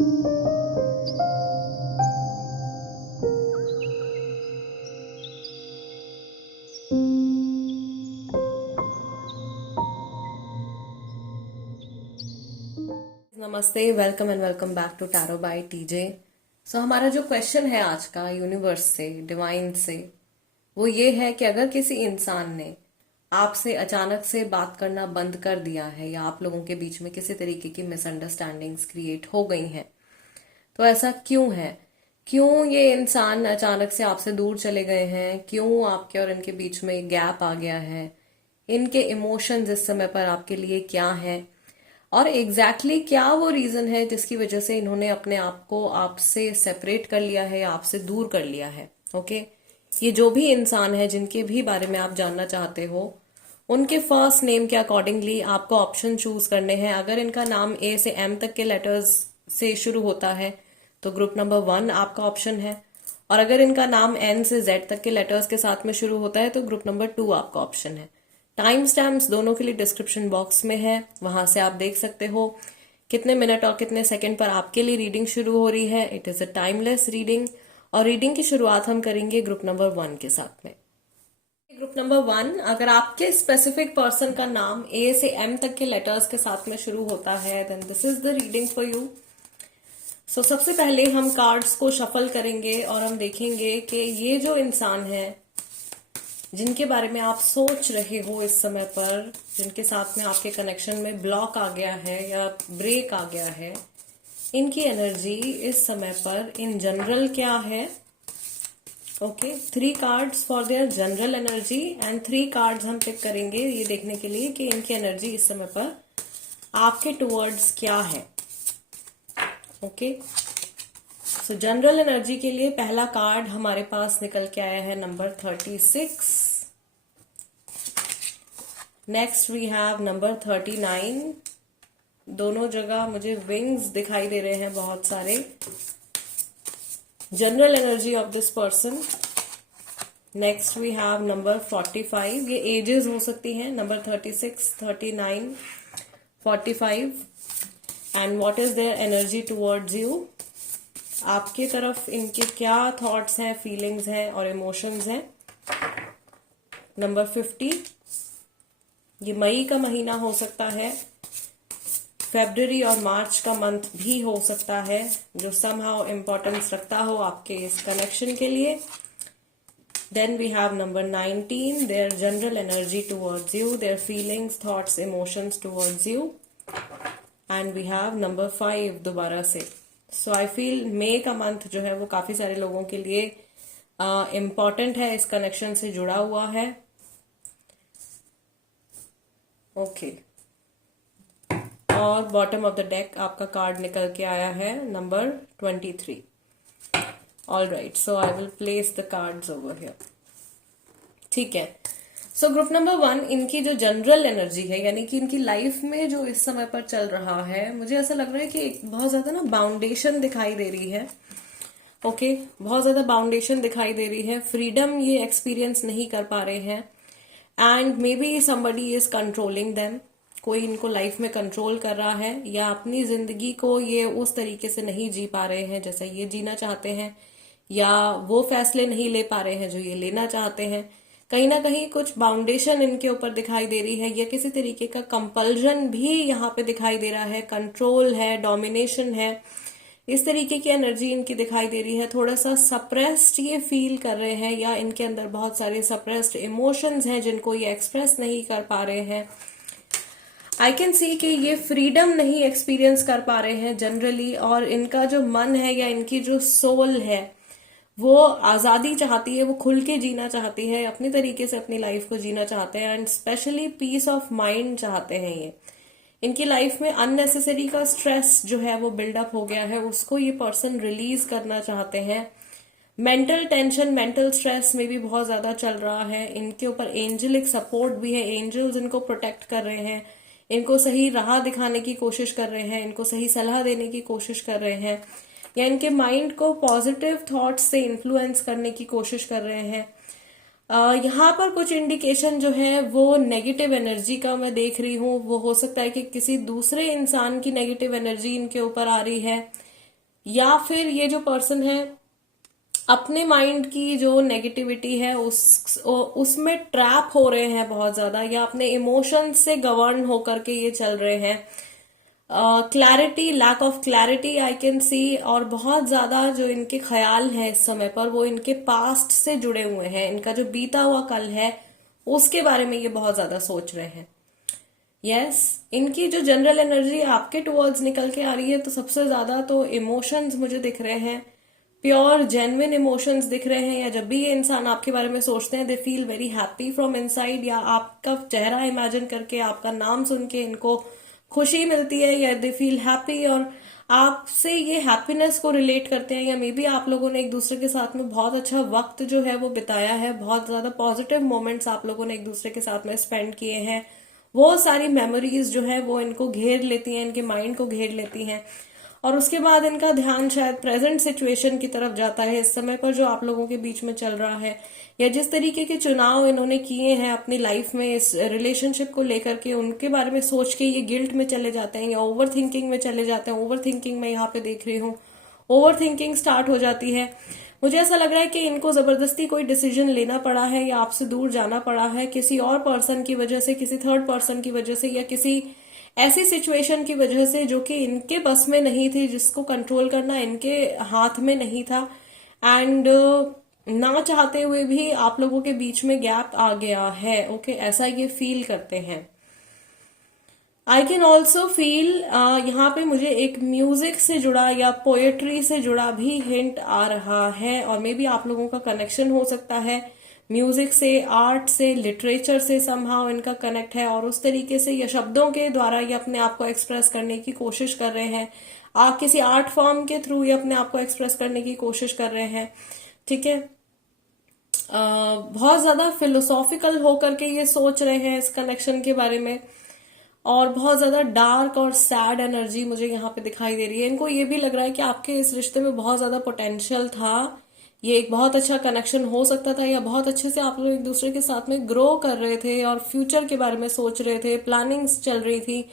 नमस्ते, welcome and welcome back to tarot by TJ. So हमारा जो क्वेश्चन है आज का यूनिवर्स से, डिवाइन से, वो ये है कि अगर किसी इंसान ने आपसे अचानक से बात करना बंद कर दिया है या आप लोगों के बीच में किसी तरीके की मिसअंडरस्टैंडिंग्स क्रिएट हो गई हैं, तो ऐसा क्यों है? क्यों ये इंसान अचानक से आपसे दूर चले गए हैं? क्यों आपके और इनके बीच में गैप आ गया है? इनके इमोशंस इस समय पर आपके लिए क्या हैं? और एग्जैक्टली क्या वो रीजन है जिसकी वजह से इन्होंने अपने आप को आपसे सेपरेट कर लिया है या आपसे दूर कर लिया है? ओके, ये जो भी इंसान है जिनके भी बारे में आप जानना चाहते हो, उनके फर्स्ट नेम के अकॉर्डिंगली आपको ऑप्शन चूज करने हैं। अगर इनका नाम ए से एम तक के लेटर्स से शुरू होता है तो ग्रुप नंबर 1 आपका ऑप्शन है, और अगर इनका नाम एन से जेड तक के लेटर्स के साथ में शुरू होता है तो ग्रुप नंबर 2 आपका ऑप्शन है। टाइम स्टैम्प्स दोनों के लिए डिस्क्रिप्शन बॉक्स में है, वहां से आप देख सकते हो कितने मिनट और कितने सेकंड पर आपके लिए रीडिंग शुरू हो रही है। It is a timeless reading, और रीडिंग की शुरुआत हम करेंगे ग्रुप नंबर 1 के साथ में। ग्रुप नंबर 1, अगर आपके स्पेसिफिक पर्सन का नाम ए से एम तक के लेटर्स के साथ में शुरू होता है, then this is the reading for you. So सबसे पहले हम कार्ड्स को शफल करेंगे और हम देखेंगे कि ये जो इंसान है जिनके बारे में आप सोच रहे हो इस समय पर, जिनके साथ में आपके कनेक्शन में ब्लॉक आ गया है या ब्रेक आ गया है, इनकी एनर्जी इस समय पर इन जनरल क्या है? Okay, 3 cards for their general energy and 3 cards हम पिक करेंगे ये देखने के लिए कि इनकी एनर्जी इस समय पर आपके टुवर्ड्स क्या है। ओके, सो जनरल एनर्जी के लिए पहला कार्ड हमारे पास निकल के आया है number 36। Next we have number 39। दोनों जगह मुझे विंग्स दिखाई दे रहे हैं बहुत सारे। General energy of this person. Next we have number 45। ये एजेस हो सकती हैं, number 36, 39, 45। And what is their energy towards you? आपके तरफ इनके क्या थॉट्स हैं, फीलिंग्स हैं और इमोशंस हैं? नंबर 50। ये मई का महीना हो सकता है, फरवरी और मार्च का मंथ भी हो सकता है, जो समहाउ इम्पोर्टेंस रखता हो आपके इस कनेक्शन के लिए। Then we have number 19, their general energy towards you, their feelings, thoughts, emotions towards you. And we have number 5 दोबारा से। सो आई फील मई का मंथ जो है वो काफी सारे लोगों के लिए इम्पॉर्टेंट है, इस कनेक्शन से जुड़ा हुआ है। ओके, और बॉटम ऑफ द डेक आपका कार्ड निकल के आया है number 23। All right, so I will place the cards over here. ठीक है, सो ग्रुप नंबर 1, इनकी जो जनरल एनर्जी है, यानी कि इनकी लाइफ में जो इस समय पर चल रहा है, मुझे ऐसा लग रहा है कि एक बहुत ज्यादा ना बाउंडेशन दिखाई दे रही है। ओके, बहुत ज्यादा बाउंडेशन दिखाई दे रही है। फ्रीडम ये एक्सपीरियंस नहीं कर पा रहे हैं, and may be somebody is controlling them. कोई इनको लाइफ में कंट्रोल कर रहा है, या अपनी जिंदगी को ये उस तरीके से नहीं जी पा रहे हैं जैसा ये जीना चाहते हैं, या वो फैसले नहीं ले पा रहे हैं जो ये लेना चाहते हैं। कहीं ना कहीं कुछ बाउंडेशन इनके ऊपर दिखाई दे रही है, या किसी तरीके का कंपल्जन भी यहाँ पे दिखाई दे रहा है, कंट्रोल है, डोमिनेशन है, इस तरीके की एनर्जी इनकी दिखाई दे रही है। थोड़ा सा सप्रेस्ड ये फील कर रहे हैं, या इनके अंदर बहुत सारे सप्रेस्ड इमोशंस हैं जिनको ये एक्सप्रेस नहीं कर पा रहे हैं। आई कैन सी कि ये फ्रीडम नहीं एक्सपीरियंस कर पा रहे हैं जनरली, और इनका जो मन है या इनकी जो सोल है वो आजादी चाहती है, वो खुल के जीना चाहती है, अपनी तरीके से अपनी लाइफ को जीना चाहते हैं, and specially peace of mind चाहते हैं। ये इनकी लाइफ में अननेसेसरी का स्ट्रेस जो है वो बिल्डअप हो गया है, उसको ये पर्सन रिलीज करना चाहते हैं। मेंटल टेंशन, मेंटल स्ट्रेस में भी बहुत ज्यादा चल रहा है। इनके ऊपर एंजलिक सपोर्ट भी है, एंजल्स इनको प्रोटेक्ट कर रहे हैं, इनको सही राह दिखाने की कोशिश कर रहे हैं, इनको सही सलाह देने की कोशिश कर रहे हैं, या इनके माइंड को पॉजिटिव थॉट्स से इन्फ्लुएंस करने की कोशिश कर रहे हैं। यहाँ पर कुछ इंडिकेशन जो है वो नेगेटिव एनर्जी का मैं देख रही हूँ। वो हो सकता है कि किसी दूसरे इंसान की नेगेटिव एनर्जी इनके ऊपर आ रही है, या फिर ये जो पर्सन है अपने माइंड की जो नेगेटिविटी है उसमें ट्रैप हो रहे हैं बहुत ज्यादा, या अपने इमोशंस से गवर्न होकर के ये चल रहे हैं। Clarity, lack of clarity I can see, और बहुत ज्यादा जो इनके ख्याल हैं इस समय पर वो इनके पास्ट से जुड़े हुए हैं। इनका जो बीता हुआ कल है उसके बारे में ये बहुत ज्यादा सोच रहे हैं। यस, इनकी जो जनरल एनर्जी आपके टुवर्ड्स निकल के आ रही है, तो सबसे ज्यादा तो इमोशंस मुझे दिख रहे हैं, प्योर जेन्युइन इमोशंस दिख रहे हैं। या जब भी ये इंसान आपके बारे में सोचते हैं, they feel very happy from inside, या आपका चेहरा इमेजिन करके, आपका नाम सुन के इनको खुशी मिलती है, या दे फील हैप्पी, और आपसे ये हैप्पीनेस को रिलेट करते हैं। या मे बी आप लोगों ने एक दूसरे के साथ में बहुत अच्छा वक्त जो है वो बिताया है, बहुत ज्यादा पॉजिटिव मोमेंट्स आप लोगों ने एक दूसरे के साथ में स्पेंड किए हैं। वो सारी मेमोरीज जो है वो इनको घेर लेती हैं, इनके माइंड को घेर लेती हैं, और उसके बाद इनका ध्यान शायद प्रेजेंट सिचुएशन की तरफ जाता है इस समय पर जो आप लोगों के बीच में चल रहा है, या जिस तरीके के चुनाव इन्होंने किए हैं अपनी लाइफ में इस रिलेशनशिप को लेकर के, उनके बारे में सोच के ये गिल्ट में चले जाते हैं या ओवर थिंकिंग में चले जाते हैं। ओवर थिंकिंग मैं यहाँ पे देख रही हूँ, ओवर थिंकिंग स्टार्ट हो जाती है। मुझे ऐसा लग रहा है कि इनको जबरदस्ती कोई डिसीजन लेना पड़ा है, या आपसे दूर जाना पड़ा है किसी और पर्सन की वजह से, किसी थर्ड पर्सन की वजह से, या किसी ऐसी सिचुएशन की वजह से जो कि इनके बस में नहीं थी, जिसको कंट्रोल करना इनके हाथ में नहीं था। एंड ना चाहते हुए भी आप लोगों के बीच में गैप आ गया है। ओके, ऐसा ये फील करते हैं। आई कैन ऑल्सो फील यहाँ पे मुझे एक म्यूजिक से जुड़ा या पोएट्री से जुड़ा भी हिंट आ रहा है, और मे बी आप लोगों का कनेक्शन हो सकता है म्यूजिक से, आर्ट से, लिटरेचर से समहाउ इनका कनेक्ट है, और उस तरीके से ये शब्दों के द्वारा ये अपने आप को एक्सप्रेस करने की कोशिश कर रहे हैं। आप किसी आर्ट फॉर्म के थ्रू ये अपने आप को एक्सप्रेस करने की कोशिश कर रहे हैं। ठीक है, बहुत ज्यादा फिलोसॉफिकल होकर के ये सोच रहे हैं इस कनेक्शन के बारे में, और बहुत ज्यादा डार्क और सैड एनर्जी मुझे यहाँ पे दिखाई दे रही है। इनको ये भी लग रहा है कि आपके इस रिश्ते में बहुत ज्यादा पोटेंशियल था, ये एक बहुत अच्छा कनेक्शन हो सकता था, या बहुत अच्छे से आप लोग एक दूसरे के साथ में ग्रो कर रहे थे और फ्यूचर के बारे में सोच रहे थे, प्लानिंग्स चल रही थी।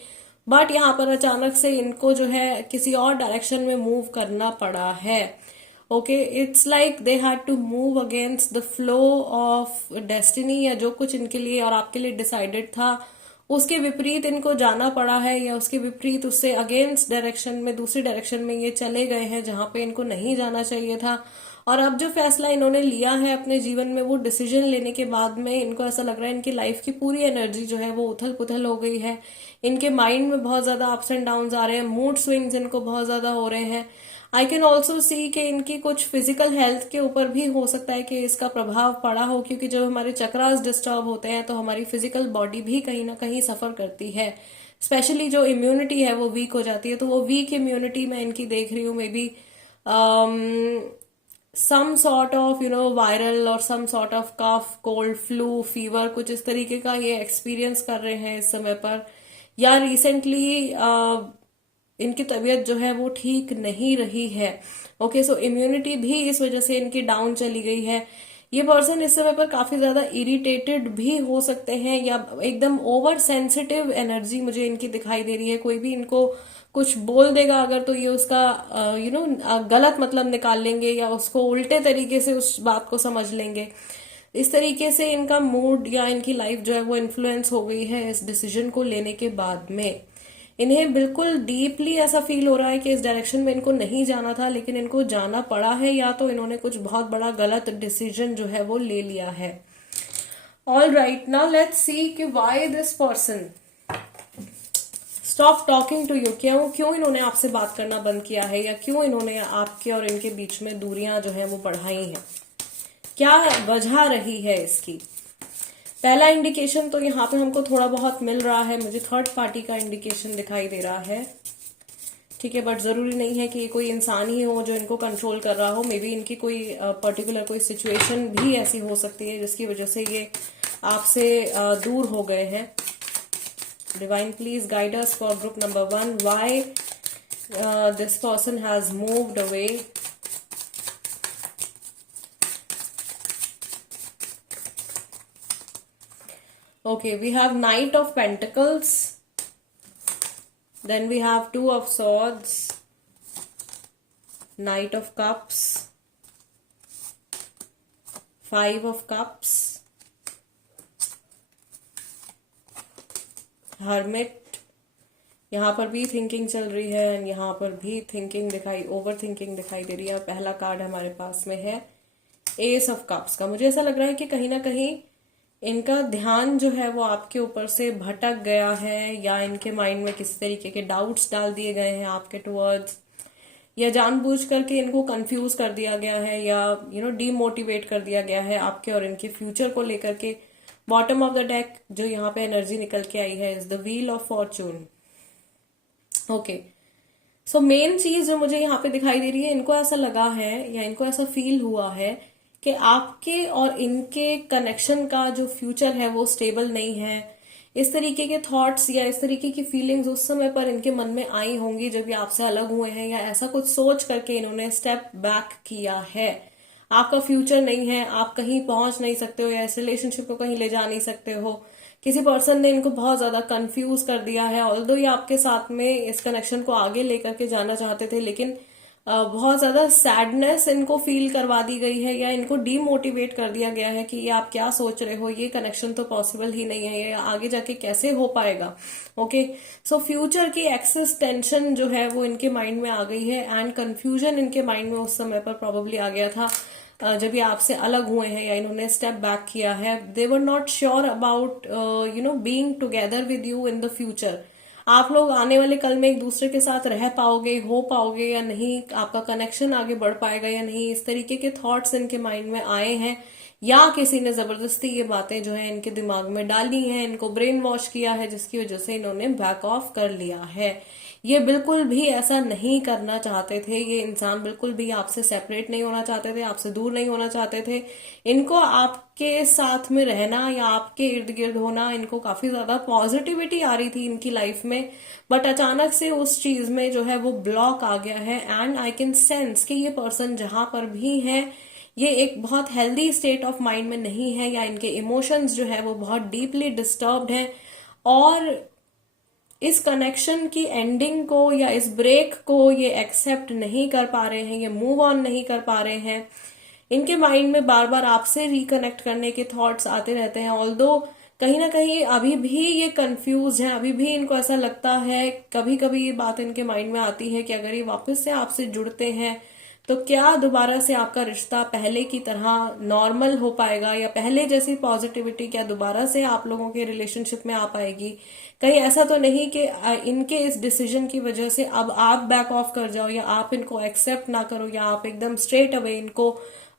बट यहाँ पर अचानक से इनको जो है किसी और डायरेक्शन में मूव करना पड़ा है। Okay, it's like they had to move against the flow of destiny, या जो कुछ इनके लिए और आपके लिए डिसाइडेड था उसके विपरीत इनको जाना पड़ा है, या उसके विपरीत, उससे अगेंस्ट डायरेक्शन में, दूसरी डायरेक्शन में ये चले गए हैं जहां पे इनको नहीं जाना चाहिए था। और अब जो फैसला इन्होंने लिया है अपने जीवन में, वो डिसीजन लेने के बाद में इनको ऐसा लग रहा है इनकी लाइफ की पूरी एनर्जी जो है वो उथल पुथल हो गई है। इनके माइंड में बहुत ज्यादा अप्स एंड डाउन आ रहे हैं, मूड स्विंग्स इनको बहुत ज्यादा हो रहे हैं। आई कैन ऑल्सो सी कि इनकी कुछ फिजिकल हेल्थ के ऊपर भी हो सकता है कि इसका प्रभाव पड़ा हो, क्योंकि जब हमारे चक्रास डिस्टर्ब होते हैं तो हमारी फिजिकल बॉडी भी कहीं ना कहीं सफर करती है। स्पेशली जो इम्यूनिटी है वो वीक हो जाती है, तो वो वीक इम्यूनिटी मैं इनकी देख रही हूँ। May be some sort of viral और some sort of cough, cold, flu, fever, कुछ इस तरीके का ये एक्सपीरियंस कर रहे हैं इस समय पर। या रिसेंटली इनकी तबीयत जो है वो ठीक नहीं रही है। ओके, सो इम्यूनिटी भी इस वजह से इनकी डाउन चली गई है। ये पर्सन इस समय पर काफी ज्यादा इरिटेटेड भी हो सकते हैं, या एकदम ओवर सेंसिटिव एनर्जी मुझे इनकी दिखाई दे रही है। कोई भी इनको कुछ बोल देगा अगर, तो ये उसका गलत मतलब निकाल लेंगे, या उसको उल्टे तरीके से उस बात को समझ लेंगे। इस तरीके से इनका मूड या इनकी लाइफ जो है वो इन्फ्लुएंस हो गई है इस डिसीजन को लेने के बाद में। इन्हें बिल्कुल डीपली ऐसा फील हो रहा है कि इस डायरेक्शन में इनको नहीं जाना था, लेकिन इनको जाना पड़ा है, या तो इन्होंने कुछ बहुत बड़ा गलत डिसीजन जो है वो ले लिया है। All right, now let's see कि why this person stop talking to you. क्यों इन्होंने आपसे बात करना बंद किया है, या क्यों इन्होंने आपके और इनके बीच में दूरियां जो है वो बढ़ाई हैं, क्या वजह रही है इसकी। पहला इंडिकेशन तो यहाँ पे हमको थोड़ा बहुत मिल रहा है, मुझे थर्ड पार्टी का इंडिकेशन दिखाई दे रहा है। ठीक है, बट जरूरी नहीं है कि ये कोई इंसान ही हो जो इनको कंट्रोल कर रहा हो। मे बी इनकी कोई पर्टिकुलर कोई सिचुएशन भी ऐसी हो सकती है जिसकी वजह से ये आपसे दूर हो गए हैं। Divine please guide us for group number 1, why this person has moved away. Okay, we have Knight of Pentacles, then we have Two of Swords, night of cups, 5 of cups, hermit, यहाँ पर भी thinking चल रही है and यहाँ पर भी thinking over thinking दिखाई दे रही है। पहला कार्ड हमारे पास में है एस ऑफ कप्स का। मुझे ऐसा लग रहा है कि कहीं ना कहीं इनका ध्यान जो है वो आपके ऊपर से भटक गया है, या इनके माइंड में किसी तरीके के डाउट्स डाल दिए गए हैं आपके टुवर्ड्स, या जानबूझ करके इनको कंफ्यूज कर दिया गया है, या डीमोटिवेट कर दिया गया है आपके और इनके फ्यूचर को लेकर के। बॉटम ऑफ द डेक जो यहाँ पे एनर्जी निकल के आई है is the wheel of Fortune. Okay, so main चीज जो मुझे यहाँ पे दिखाई दे रही है, इनको ऐसा लगा है या इनको ऐसा फील हुआ है कि आपके और इनके कनेक्शन का जो फ्यूचर है वो स्टेबल नहीं है। इस तरीके के थॉट्स या इस तरीके की फीलिंग्स उस समय पर इनके मन में आई होंगी जब ये आपसे अलग हुए हैं, या ऐसा कुछ सोच करके इन्होंने स्टेप बैक किया है। आपका फ्यूचर नहीं है, आप कहीं पहुंच नहीं सकते हो, या इस रिलेशनशिप को कहीं ले जा नहीं सकते हो। किसी पर्सन ने इनको बहुत ज्यादा कंफ्यूज कर दिया है। ऑल्दो ये आपके साथ में इस कनेक्शन को आगे लेकर के जाना चाहते थे, लेकिन बहुत ज्यादा सैडनेस इनको फील करवा दी गई है, या इनको डीमोटिवेट कर दिया गया है कि ये आप क्या सोच रहे हो, ये कनेक्शन तो पॉसिबल ही नहीं है, ये आगे जाके कैसे हो पाएगा। ओके, सो फ्यूचर की एक्सेस टेंशन जो है वो इनके माइंड में आ गई है, एंड कंफ्यूजन इनके माइंड में उस समय पर प्रोबेबली आ गया था जब ये आपसे अलग हुए हैं या इन्होंने स्टेप बैक किया है। They were not sure about being together with you in the future. आप लोग आने वाले कल में एक दूसरे के साथ रह पाओगे, हो पाओगे या नहीं, आपका कनेक्शन आगे बढ़ पाएगा या नहीं, इस तरीके के थॉट्स इनके माइंड में आए हैं, या किसी ने जबरदस्ती ये बातें जो है इनके दिमाग में डाली हैं, इनको ब्रेन वॉश किया है, जिसकी वजह से इन्होंने बैक ऑफ कर लिया है। ये बिल्कुल भी ऐसा नहीं करना चाहते थे। ये इंसान बिल्कुल भी आपसे सेपरेट नहीं होना चाहते थे, आपसे दूर नहीं होना चाहते थे। इनको आपके साथ में रहना या आपके इर्द गिर्द होना, इनको काफी ज्यादा पॉजिटिविटी आ रही थी इनकी लाइफ में, बट अचानक से उस चीज में जो है वो ब्लॉक आ गया है। एंड आई कैन सेंस कि ये पर्सन जहां पर भी है, ये एक बहुत हेल्दी स्टेट ऑफ माइंड में नहीं है, या इनके इमोशंस जो है वो बहुत डीपली डिस्टर्ब्ड हैं, और इस कनेक्शन की एंडिंग को या इस ब्रेक को ये एक्सेप्ट नहीं कर पा रहे हैं, ये मूव ऑन नहीं कर पा रहे हैं। इनके माइंड में बार बार आपसे रिकनेक्ट करने के थॉट्स आते रहते हैं। ऑल्दो कहीं ना कहीं अभी भी ये कंफ्यूज है, अभी भी इनको ऐसा लगता है, कभी कभी ये बात इनके माइंड में आती है कि अगर ये वापस से आपसे जुड़ते हैं तो क्या दोबारा से आपका रिश्ता पहले की तरह नॉर्मल हो पाएगा, या पहले जैसी पॉजिटिविटी क्या दोबारा से आप लोगों के रिलेशनशिप में आ पाएगी। कहीं ऐसा तो नहीं कि इनके इस डिसीजन की वजह से अब आप बैक ऑफ कर जाओ, या आप इनको एक्सेप्ट ना करो, या आप एकदम स्ट्रेट अवे इनको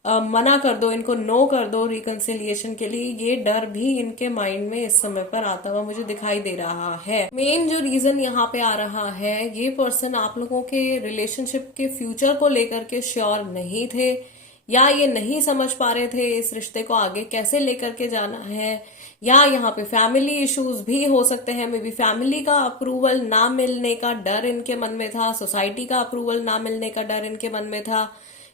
मना कर दो, इनको नो कर दो रिकंसिलिएशन के लिए। ये डर भी इनके माइंड में इस समय पर आता हुआ मुझे दिखाई दे रहा है। मेन जो रीजन यहाँ पे आ रहा है, ये पर्सन आप लोगों के रिलेशनशिप के फ्यूचर को लेकर के श्योर नहीं थे, या ये नहीं समझ पा रहे थे इस रिश्ते को आगे कैसे लेकर के जाना है, या यहाँ पे फैमिली इश्यूज भी हो सकते हैं। मे बी फैमिली का अप्रूवल ना मिलने का डर इनके मन में था, सोसाइटी का अप्रूवल ना मिलने का डर इनके मन में था,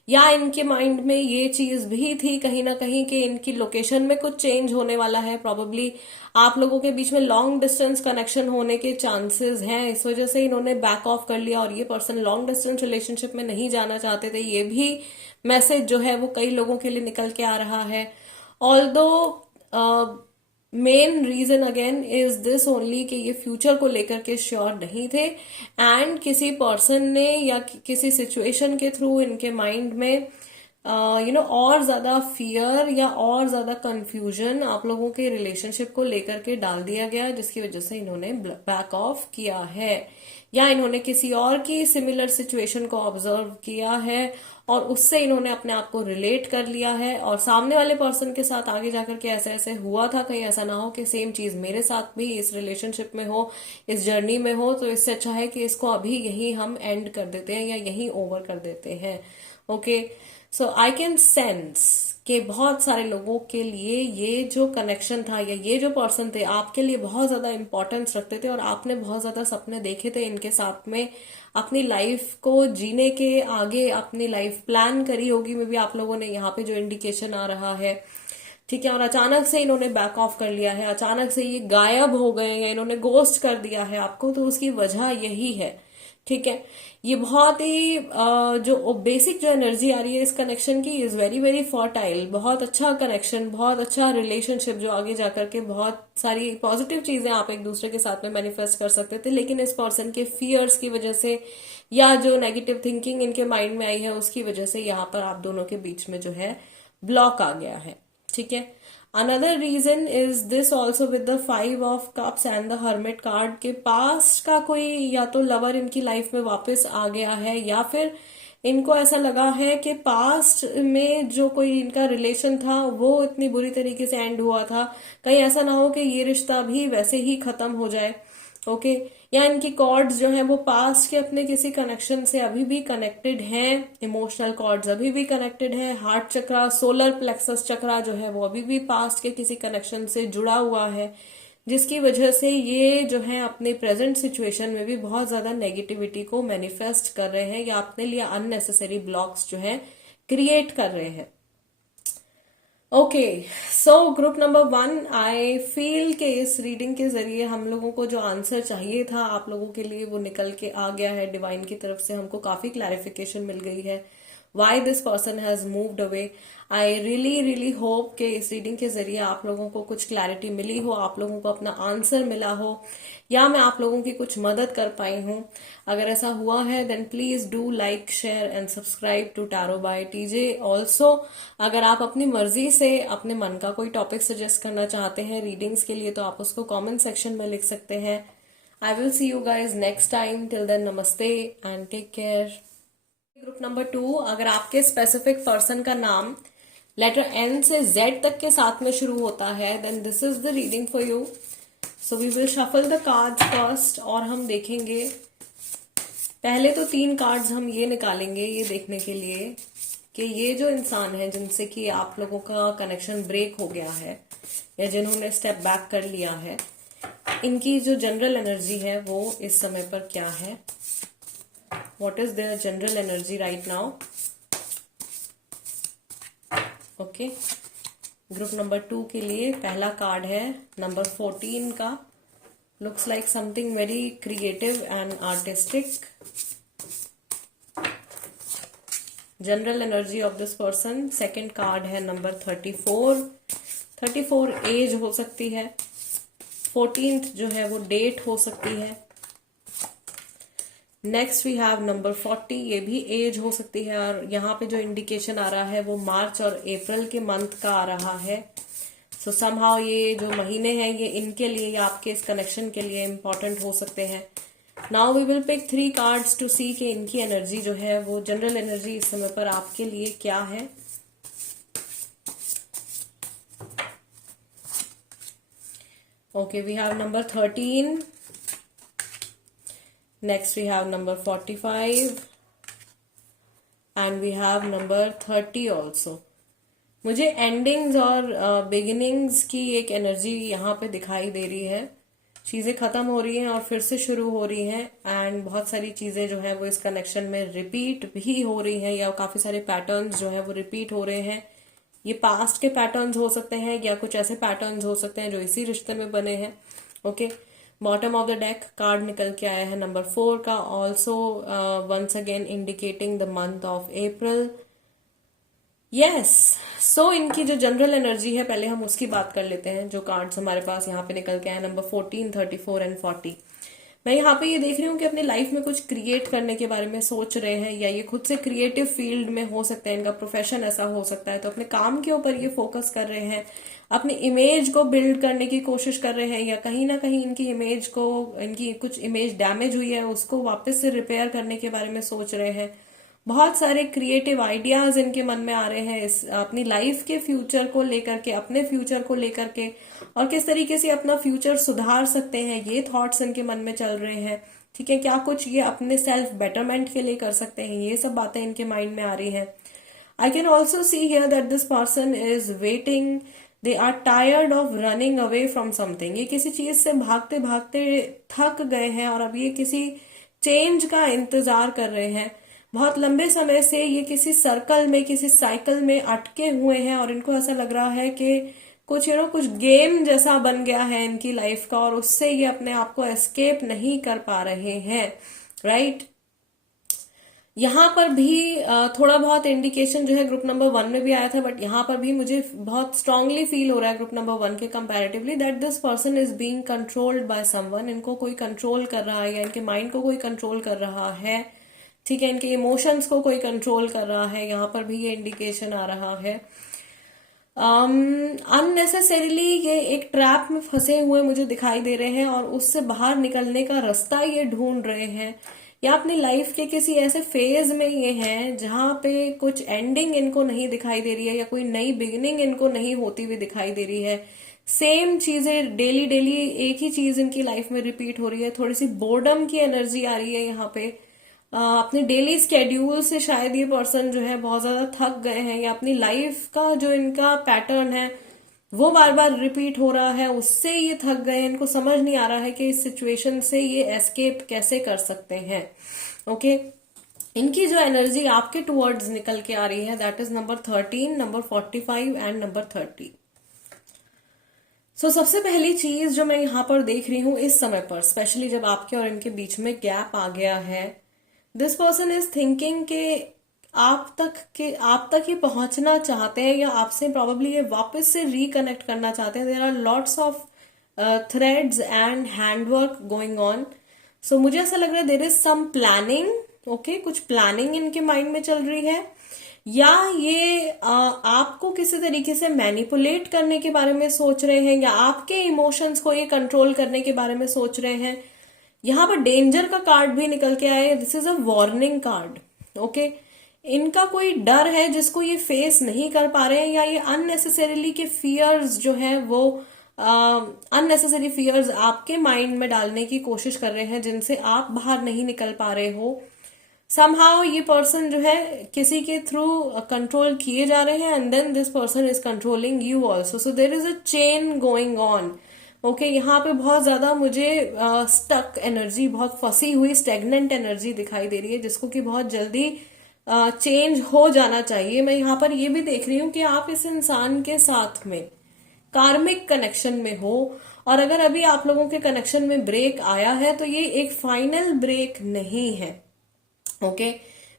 या इनके माइंड में ये चीज भी थी कहीं ना कहीं कि इनकी लोकेशन में कुछ चेंज होने वाला है। प्रोबेबली आप लोगों के बीच में लॉन्ग डिस्टेंस कनेक्शन होने के चांसेस हैं, इस वजह से इन्होंने बैक ऑफ कर लिया, और ये पर्सन लॉन्ग डिस्टेंस रिलेशनशिप में नहीं जाना चाहते थे। ये भी मैसेज जो है वो कई लोगों के लिए निकल के आ रहा है। Although main reason again is this only कि ये फ्यूचर को लेकर के श्योर नहीं थे, एंड किसी पर्सन ने या किसी सिचुएशन के थ्रू इनके माइंड में और ज्यादा फियर या और ज्यादा कंफ्यूजन आप लोगों के रिलेशनशिप को लेकर के डाल दिया गया, जिसकी वजह से इन्होंने बैक ऑफ किया है, या इन्होंने किसी और की सिमिलर सिचुएशन को ऑब्जर्व किया है और उससे इन्होंने अपने आप को रिलेट कर लिया है, और सामने वाले पर्सन के साथ आगे जाकर के ऐसे ऐसे हुआ था, कहीं ऐसा ना हो कि सेम चीज मेरे साथ भी इस रिलेशनशिप में हो, इस जर्नी में हो। तो इससे अच्छा है कि इसको अभी यही हम एंड कर देते हैं या यही ओवर कर देते हैं। Okay, so I can sense कि बहुत सारे लोगों के लिए ये जो कनेक्शन था या ये जो पर्सन थे आपके लिए बहुत ज्यादा इंपॉर्टेंस रखते थे, और आपने बहुत ज्यादा सपने देखे थे इनके साथ में, अपनी लाइफ को जीने के आगे अपनी लाइफ प्लान करी होगी मे बी आप लोगों ने, यहाँ पे जो इंडिकेशन आ रहा है। ठीक है, और अचानक से इन्होंने बैक ऑफ कर लिया है, अचानक से ये गायब हो गए या इन्होंने गोस्ट कर दिया है आपको, तो उसकी वजह यही है ठीक है। ये बहुत ही जो बेसिक जो एनर्जी आ रही है इस कनेक्शन की इज वेरी वेरी फर्टाइल। बहुत अच्छा कनेक्शन, बहुत अच्छा रिलेशनशिप जो आगे जाकर के बहुत सारी पॉजिटिव चीजें आप एक दूसरे के साथ में मैनिफेस्ट कर सकते थे, लेकिन इस पर्सन के फियर्स की वजह से या जो नेगेटिव थिंकिंग इनके माइंड में आई है उसकी वजह से यहाँ पर आप दोनों के बीच में जो है ब्लॉक आ गया है। ठीक है। Another reason is this also with the 5 of cups and the hermit card के पास्ट का कोई या तो लवर इनकी लाइफ में वापस आ गया है, या फिर इनको ऐसा लगा है कि पास्ट में जो कोई इनका रिलेशन था वो इतनी बुरी तरीके से एंड हुआ था, कहीं ऐसा ना हो कि ये रिश्ता भी वैसे ही खत्म हो जाए। ओके। या इनकी कॉर्ड्स जो है वो पास्ट के अपने किसी कनेक्शन से अभी भी कनेक्टेड हैं, इमोशनल कॉर्ड्स अभी भी कनेक्टेड है। हार्ट चक्रा, सोलर प्लेक्सस चक्रा जो है वो अभी भी पास्ट के किसी कनेक्शन से जुड़ा हुआ है, जिसकी वजह से ये जो है अपने प्रेजेंट सिचुएशन में भी बहुत ज्यादा नेगेटिविटी को मैनिफेस्ट कर रहे हैं या अपने लिए अननेसेसरी ब्लॉक्स जो है क्रिएट कर रहे हैं। Okay, so group number 1, I feel के इस रीडिंग के जरिए हम लोगों को जो आंसर चाहिए था आप लोगों के लिए वो निकल के आ गया है। डिवाइन की तरफ से हमको काफी क्लैरिफिकेशन मिल गई है why this person has moved away. I really really hope कि इस रीडिंग के जरिए आप लोगों को कुछ क्लैरिटी मिली हो, आप लोगों को अपना आंसर मिला हो, या मैं आप लोगों की कुछ मदद कर पाई हूं। अगर ऐसा हुआ है then please do like, share and subscribe to tarot by TJ. Also अगर आप अपनी मर्जी से अपने मन का कोई टॉपिक सजेस्ट करना चाहते हैं रीडिंग्स के लिए तो आप उसको कमेंट सेक्शन में लिख सकते हैं। I will see you guys next time. Till then नमस्ते and take care. Group number 2, अगर आपके स्पेसिफिक पर्सन का नाम लेटर एन से जेड तक के साथ में शुरू होता है then this is the reading for you. So we will shuffle the cards first और हम देखेंगे पहले तो 3 कार्ड्स हम ये निकालेंगे ये देखने के लिए कि ये जो इंसान है जिनसे कि आप लोगों का कनेक्शन ब्रेक हो गया है या जिन्होंने स्टेप बैक कर लिया है, इनकी जो जनरल एनर्जी है वो इस समय पर क्या है। What is their general energy right now? Okay. Group number 2 के लिए पहला कार्ड है नंबर 14 का। Looks like something very creative and artistic. General energy of this person. Second card है नंबर 34। 34 एज हो सकती है, 14th जो है वो डेट हो सकती है। नेक्स्ट वी हैव नंबर 40, ये भी एज हो सकती है और यहाँ पे जो इंडिकेशन आ रहा है वो मार्च और अप्रैल के मंथ का आ रहा है। सो समहाउ ये जो महीने हैं ये इनके लिए या आपके इस कनेक्शन के लिए इम्पोर्टेंट हो सकते हैं। Now we will pick 3 cards to see कि इनकी एनर्जी जो है वो जनरल एनर्जी इस समय पर आपके लिए क्या है। Okay, we have number 13। Next we have number 45 and we have number 30 also. मुझे एंडिंग्स और बिगिनिंग्स की एक एनर्जी यहाँ पे दिखाई दे रही है। चीजें खत्म हो रही हैं और फिर से शुरू हो रही हैं एंड बहुत सारी चीजें जो है वो इस कनेक्शन में रिपीट भी हो रही हैं या काफी सारे पैटर्न्स जो है वो रिपीट हो रहे हैं। ये पास्ट के पैटर्न्स हो सकते हैं या कुछ ऐसे पैटर्न्स हो सकते हैं जो इसी रिश्ते में बने हैं। Okay. Bottom of the deck card निकल के आया है नंबर 4 का, also once again indicating the month of April. Yes, so इनकी जो जनरल एनर्जी है पहले हम उसकी बात कर लेते हैं। जो कार्ड्स हमारे पास यहाँ पे निकल के आए नंबर 14, 34 एंड 40। मैं यहाँ पे ये देख रही हूँ कि अपनी लाइफ में कुछ क्रिएट करने के बारे में सोच रहे हैं या ये खुद से क्रिएटिव फील्ड में हो सकता है, इनका प्रोफेशन ऐसा हो सकता है, तो अपने काम के ऊपर ये फोकस कर रहे हैं, अपनी इमेज को बिल्ड करने की कोशिश कर रहे हैं या कहीं ना कहीं इनकी इमेज को, इनकी कुछ इमेज डैमेज हुई है उसको वापस से रिपेयर करने के बारे में सोच रहे हैं। बहुत सारे क्रिएटिव आइडियाज इनके मन में आ रहे हैं इस अपनी लाइफ के फ्यूचर को लेकर के, अपने फ्यूचर को लेकर के, और किस तरीके से अपना फ्यूचर सुधार सकते हैं ये थॉट्स इनके मन में चल रहे हैं। ठीक है, क्या कुछ ये अपने सेल्फ बेटरमेंट के लिए कर सकते हैं, ये सब बातें इनके माइंड में आ रही हैं। I can also see here that this person is waiting, they are tired of running away from something. ये किसी चीज से भागते भागते थक गए हैं और अब ये किसी चेंज का इंतजार कर रहे हैं। बहुत लंबे समय से ये किसी सर्कल में, किसी साइकिल में अटके हुए हैं और इनको ऐसा लग रहा है कि कुछ कुछ गेम जैसा बन गया है इनकी लाइफ का और उससे ये अपने आप को एस्केप नहीं कर पा रहे हैं। राइट, यहाँ पर भी थोड़ा बहुत इंडिकेशन जो है ग्रुप नंबर 1 में भी आया था, बट यहाँ पर भी मुझे बहुत स्ट्रांगली फील हो रहा है ग्रुप नंबर 1 के comparatively that this person is being controlled by someone. इनको कोई कंट्रोल कर रहा है या इनके माइंड को कोई कंट्रोल कर रहा है, ठीक है, इनके इमोशंस को कोई कंट्रोल कर रहा है, यहाँ पर भी ये इंडिकेशन आ रहा है। अननेसेसरीली ये एक ट्रैप में फंसे हुए मुझे दिखाई दे रहे हैं और उससे बाहर निकलने का रास्ता ये ढूंढ रहे हैं, या अपनी लाइफ के किसी ऐसे फेज में ये हैं जहां पे कुछ एंडिंग इनको नहीं दिखाई दे रही है या कोई नई बिगिनिंग इनको नहीं होती हुई दिखाई दे रही है। सेम चीजें डेली डेली एक ही चीज इनकी लाइफ में रिपीट हो रही है। थोड़ी सी बोर्डम की एनर्जी आ रही है यहाँ पे। अपने डेली स्केड्यूल से शायद ये पर्सन जो है बहुत ज्यादा थक गए हैं, या अपनी लाइफ का जो इनका पैटर्न है वो बार बार रिपीट हो रहा है, उससे ये थक गए हैं। इनको समझ नहीं आ रहा है कि इस सिचुएशन से ये एस्केप कैसे कर सकते हैं। ओके, इनकी जो एनर्जी आपके टुवर्ड्स निकल के आ रही है that is number 13, number 45 and number 30। सबसे पहली चीज जो मैं यहाँ पर देख रही हूँ इस समय पर, स्पेशली जब आपके और इनके बीच में गैप आ गया है, दिस पर्सन इज थिंकिंग के आप तक ही पहुंचना चाहते हैं, या आपसे प्रॉब्ली ये वापस से रिकनेक्ट करना चाहते हैं। There are lots of threads and handwork going on. So मुझे ऐसा लग रहा है there is some planning. Okay, कुछ प्लानिंग इनके माइंड में चल रही है, या ये आपको किसी तरीके से मैनिपुलेट करने के बारे में सोच रहे हैं, या आपके इमोशंस को ये कंट्रोल करने के बारे में सोच रहे हैं। यहाँ पर डेंजर का कार्ड भी निकल के आया है। This is a warning card. Okay, इनका कोई डर है जिसको ये फेस नहीं कर पा रहे हैं, या ये अननेसेसरीली के फियर्स जो है वो अननेसेसरी फियर्स आपके माइंड में डालने की कोशिश कर रहे हैं जिनसे आप बाहर नहीं निकल पा रहे हो। समहाउ ये पर्सन जो है किसी के थ्रू कंट्रोल किए जा रहे हैं, and then this person is controlling you also. So there is a chain going on. Okay, यहाँ पे बहुत ज्यादा मुझे स्टक एनर्जी, बहुत फंसी हुई स्टेगनेंट एनर्जी दिखाई दे रही है, जिसको कि बहुत जल्दी चेंज हो जाना चाहिए। मैं यहाँ पर ये भी देख रही हूँ कि आप इस इंसान के साथ में कार्मिक कनेक्शन में हो, और अगर अभी आप लोगों के कनेक्शन में ब्रेक आया है तो ये एक फाइनल ब्रेक नहीं है। ओके,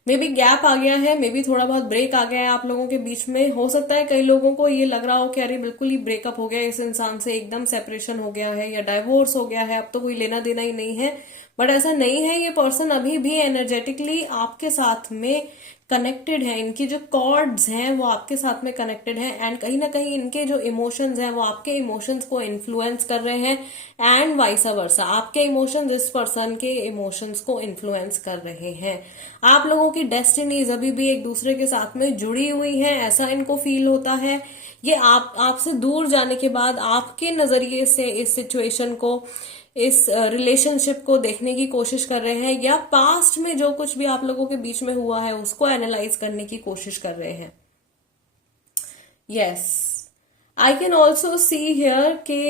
मे बी गैप आ गया है, मे बी थोड़ा बहुत ब्रेक आ गया है आप लोगों के बीच में। हो सकता है कई लोगों को ये लग रहा हो कि अरे बिल्कुल ही ब्रेकअप हो गया, इस इंसान से एकदम सेपरेशन हो गया है या डाइवोर्स हो गया है, अब तो कोई लेना देना ही नहीं है। बट ऐसा नहीं है, ये पर्सन अभी भी एनर्जेटिकली आपके साथ में कनेक्टेड है। इनकी जो कॉर्ड्स हैं वो आपके साथ में कनेक्टेड हैं, एंड कहीं ना कहीं इनके जो इमोशंस हैं वो आपके इमोशंस को इन्फ्लुएंस कर रहे हैं, एंड वाइसा वर्सा आपके इमोशंस इस पर्सन के इमोशंस को इन्फ्लुएंस कर रहे हैं। आप लोगों की डेस्टिनीज अभी भी एक दूसरे के साथ में जुड़ी हुई हैं, ऐसा इनको फील होता है। ये आपसे दूर जाने के बाद आपके नजरिए से इस सिचुएशन को, इस रिलेशनशिप को देखने की कोशिश कर रहे हैं, या पास्ट में जो कुछ भी आप लोगों के बीच में हुआ है उसको एनालाइज करने की कोशिश कर रहे हैं। Yes, I can also see here के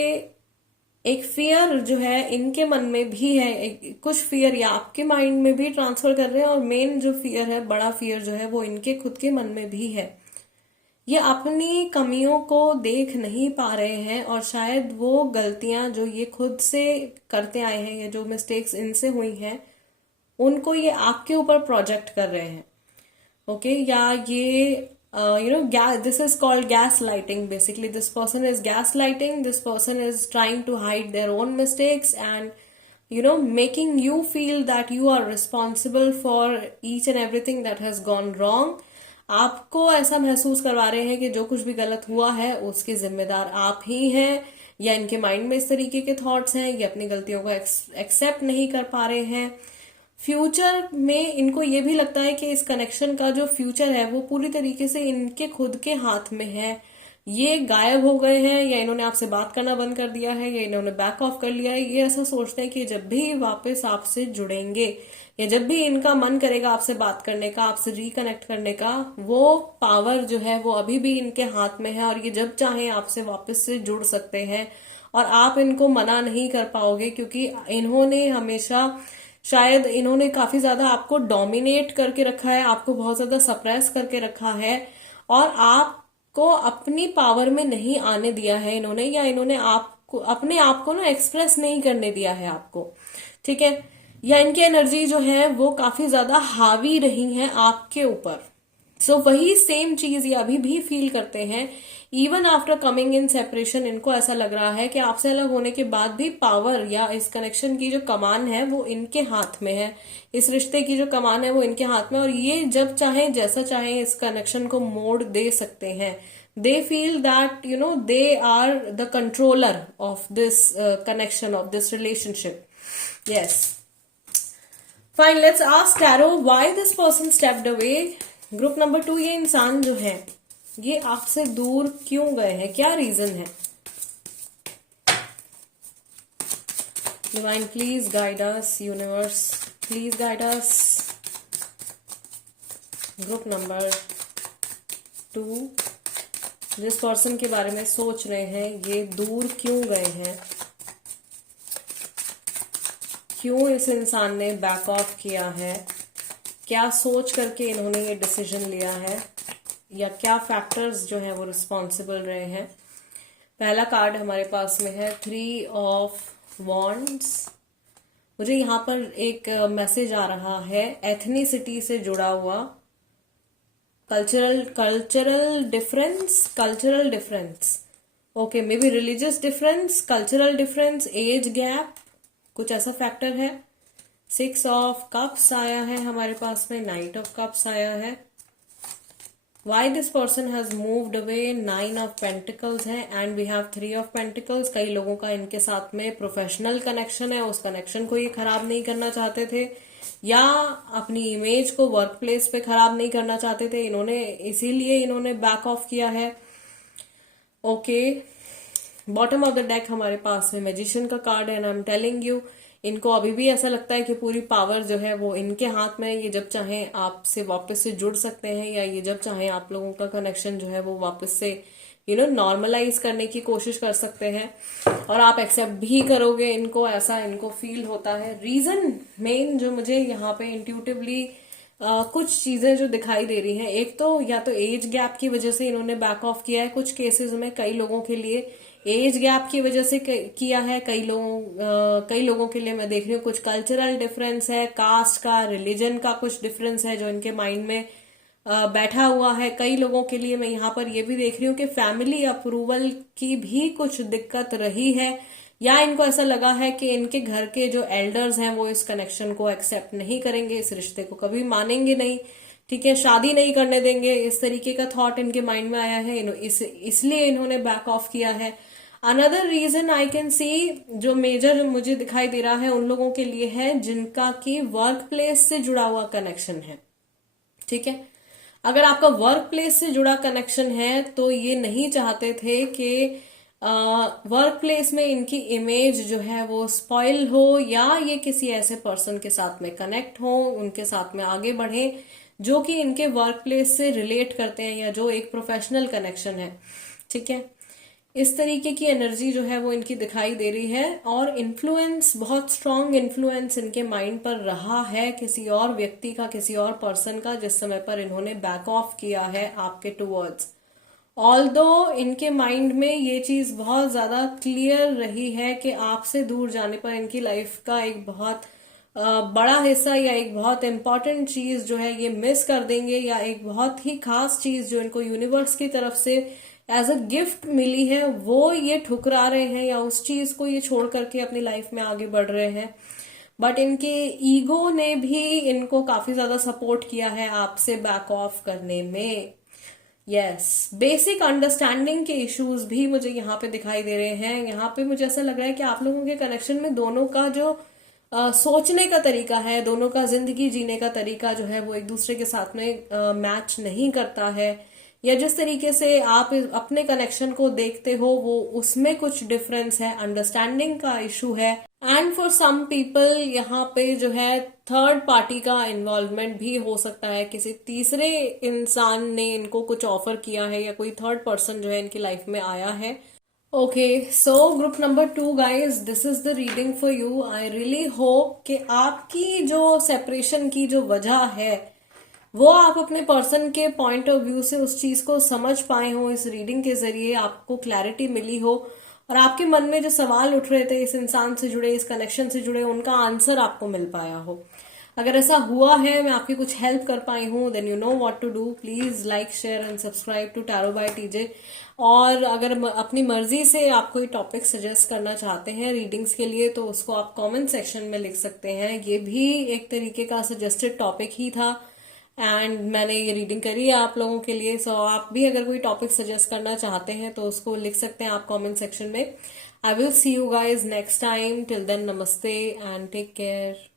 एक फियर जो है इनके मन में भी है, कुछ फियर या आपके माइंड में भी ट्रांसफर कर रहे हैं, और मेन जो फियर है, बड़ा फियर जो है वो इनके खुद के मन में भी है। ये अपनी कमियों को देख नहीं पा रहे हैं, और शायद वो गलतियां जो ये खुद से करते आए हैं, या जो मिस्टेक्स इनसे हुई हैं, उनको ये आपके ऊपर प्रोजेक्ट कर रहे हैं। ओके, या ये this is called gaslighting. Basically, this person is gaslighting. This person is trying to hide their own mistakes and making you feel that you are responsible for each and everything that has gone wrong. आपको ऐसा महसूस करवा रहे हैं कि जो कुछ भी गलत हुआ है उसके जिम्मेदार आप ही हैं, या इनके माइंड में इस तरीके के थॉट्स हैं, ये अपनी गलतियों को एक्सेप्ट नहीं कर पा रहे हैं। फ्यूचर में इनको ये भी लगता है कि इस कनेक्शन का जो फ्यूचर है वो पूरी तरीके से इनके खुद के हाथ में है। ये गायब हो गए हैं, या इन्होंने आपसे बात करना बंद कर दिया है, या इन्होंने बैक ऑफ कर लिया है। ये ऐसा सोचते हैं कि जब भी वापस आपसे जुड़ेंगे, या जब भी इनका मन करेगा आपसे बात करने का, आपसे रिकनेक्ट करने का, वो पावर जो है वो अभी भी इनके हाथ में है, और ये जब चाहे आपसे वापस से जुड़ सकते हैं, और आप इनको मना नहीं कर पाओगे, क्योंकि इन्होंने हमेशा, शायद इन्होंने काफी ज्यादा आपको डोमिनेट करके रखा है, आपको बहुत ज्यादा सप्रेस करके रखा है, और आपको अपनी पावर में नहीं आने दिया है इन्होंने, या इन्होंने आपको अपने आप को ना एक्सप्रेस नहीं करने दिया है आपको। ठीक है, या इनकी एनर्जी जो है वो काफी ज्यादा हावी रही है आपके ऊपर। सो वही सेम चीज ये अभी भी फील करते हैं। Even after coming in separation इनको ऐसा लग रहा है कि आपसे अलग होने के बाद भी पावर या इस कनेक्शन की जो कमान है वो इनके हाथ में है, इस रिश्ते की जो कमान है वो इनके हाथ में, और ये जब चाहे जैसा चाहे इस कनेक्शन को मोड़ दे सकते हैं। They feel that they are the controller of this connection, of this relationship. Yes, fine, let's ask tarot why this person stepped away. Group number 2, ये इंसान जो है ये आपसे दूर क्यों गए हैं, क्या रीजन है? Divine please guide us, universe please guide us. Group number 2, जिस पर्सन के बारे में सोच रहे हैं ये दूर क्यों गए हैं, क्यों इस इंसान ने बैक ऑफ किया है, क्या सोच करके इन्होंने ये डिसीजन लिया है, या क्या फैक्टर्स जो हैं वो रिस्पॉन्सिबल रहे हैं। पहला कार्ड हमारे पास में है 3 ऑफ वॉन्ड्स। मुझे यहाँ पर एक मैसेज आ रहा है एथनिसिटी से जुड़ा हुआ, cultural difference, okay, may be religious difference, cultural difference, age gap, कुछ ऐसा फैक्टर है। 6 ऑफ कप्स आया है हमारे पास में, 9 ऑफ कप्स आया है। Why this person has moved away, 9 of pentacles है, and we have 3 of pentacles. कई लोगों का इनके साथ में प्रोफेशनल कनेक्शन है, उस कनेक्शन को ये खराब नहीं करना चाहते थे, या अपनी इमेज को वर्क प्लेस पे खराब नहीं करना चाहते थे, इसीलिए इन्होंने बैक ऑफ किया है। Okay, bottom of the deck हमारे पास में मैजिशियन का कार्ड है, and I am telling you इनको अभी भी ऐसा लगता है कि पूरी पावर जो है वो इनके हाथ में है। ये जब चाहे आपसे वापस से जुड़ सकते हैं, या ये जब चाहे आप लोगों का कनेक्शन जो है वो वापस से नॉर्मलाइज करने की कोशिश कर सकते हैं, और आप एक्सेप्ट भी करोगे इनको, ऐसा इनको फील होता है। रीजन मेन जो मुझे यहाँ पे इंट्यूटिवली कुछ चीजें जो दिखाई दे रही हैं, एक तो या तो एज गैप की वजह से इन्होंने बैक ऑफ किया है कुछ केसेस में, कई लोगों के लिए एज गैप की वजह से किया है, कई लोगों के लिए मैं देख रही हूँ कुछ कल्चरल डिफरेंस है, कास्ट का, रिलीजन का कुछ डिफरेंस है जो इनके माइंड में बैठा हुआ है। कई लोगों के लिए मैं यहाँ पर ये भी देख रही हूँ कि फैमिली अप्रूवल की भी कुछ दिक्कत रही है, या इनको ऐसा लगा है कि इनके घर के जो एल्डर्स हैं वो इस कनेक्शन को एक्सेप्ट नहीं करेंगे, इस रिश्ते को कभी मानेंगे नहीं, ठीक है, शादी नहीं करने देंगे, इस तरीके का थॉट इनके माइंड में आया है, इसलिए इन्होंने बैक ऑफ किया है। Another reason I can see, जो मेजर मुझे दिखाई दे रहा है उन लोगों के लिए है जिनका की वर्क प्लेस से जुड़ा हुआ कनेक्शन है, ठीक है। अगर आपका वर्क प्लेस से जुड़ा कनेक्शन है तो ये नहीं चाहते थे कि वर्क प्लेस में इनकी इमेज जो है वो स्पॉइल हो, या ये किसी ऐसे पर्सन के साथ में कनेक्ट हो, उनके साथ में आगे बढ़े जो कि इनके वर्क प्लेस से रिलेट करते हैं, या जो एक प्रोफेशनल कनेक्शन है, ठीक है। इस तरीके की एनर्जी जो है वो इनकी दिखाई दे रही है, और इन्फ्लुएंस, बहुत स्ट्रांग इन्फ्लुएंस इनके माइंड पर रहा है किसी और व्यक्ति का, किसी और पर्सन का, जिस समय पर इन्होंने बैक ऑफ किया है आपके टूवर्ड्स। ऑल्दो इनके माइंड में ये चीज बहुत ज्यादा क्लियर रही है कि आपसे दूर जाने पर इनकी लाइफ का एक बहुत बड़ा हिस्सा, या एक बहुत इंपॉर्टेंट चीज जो है ये मिस कर देंगे, या एक बहुत ही खास चीज जो इनको यूनिवर्स की तरफ से एज अ गिफ्ट मिली है वो ये ठुकरा रहे हैं, या उस चीज को ये छोड़ करके अपनी लाइफ में आगे बढ़ रहे हैं। बट इनके ईगो ने भी इनको काफी ज्यादा सपोर्ट किया है आपसे बैक ऑफ करने में। यस, बेसिक अंडरस्टैंडिंग के इश्यूज भी मुझे यहाँ पे दिखाई दे रहे हैं। यहाँ पे मुझे ऐसा लग रहा है कि आप लोगों के कनेक्शन में दोनों का जो सोचने का तरीका है, दोनों का जिंदगी जीने का तरीका जो है वो एक दूसरे के साथ में मैच नहीं करता है, या जिस तरीके से आप अपने कनेक्शन को देखते हो वो उसमें कुछ डिफरेंस है, अंडरस्टैंडिंग का इशू है। एंड फॉर सम पीपल यहाँ पे जो है थर्ड पार्टी का इन्वॉल्वमेंट भी हो सकता है, किसी तीसरे इंसान ने इनको कुछ ऑफर किया है, या कोई थर्ड पर्सन जो है इनकी लाइफ में आया है। Okay, so group number 2 guys, this is the reading for you. I really hope कि आपकी जो सेपरेशन की जो वजह है वो आप अपने पर्सन के पॉइंट ऑफ व्यू से उस चीज को समझ पाए हो, इस रीडिंग के जरिए आपको क्लैरिटी मिली हो, और आपके मन में जो सवाल उठ रहे थे इस इंसान से जुड़े, इस कनेक्शन से जुड़े, उनका आंसर आपको मिल पाया हो। अगर ऐसा हुआ है, मैं आपकी कुछ हेल्प कर पाई हूँ, then you know what to do. Please like, share and subscribe to tarot by TJ. और अगर अपनी मर्जी से आप कोई टॉपिक सजेस्ट करना चाहते हैं रीडिंग्स के लिए, तो उसको आप कमेंट सेक्शन में लिख सकते हैं। ये भी एक तरीके का सजेस्टेड टॉपिक ही था एंड मैंने ये रीडिंग करी है आप लोगों के लिए। सो आप भी अगर कोई टॉपिक सजेस्ट करना चाहते हैं तो उसको लिख सकते हैं आप कमेंट सेक्शन में। I will see you guys next time. Till then, नमस्ते एंड टेक केयर।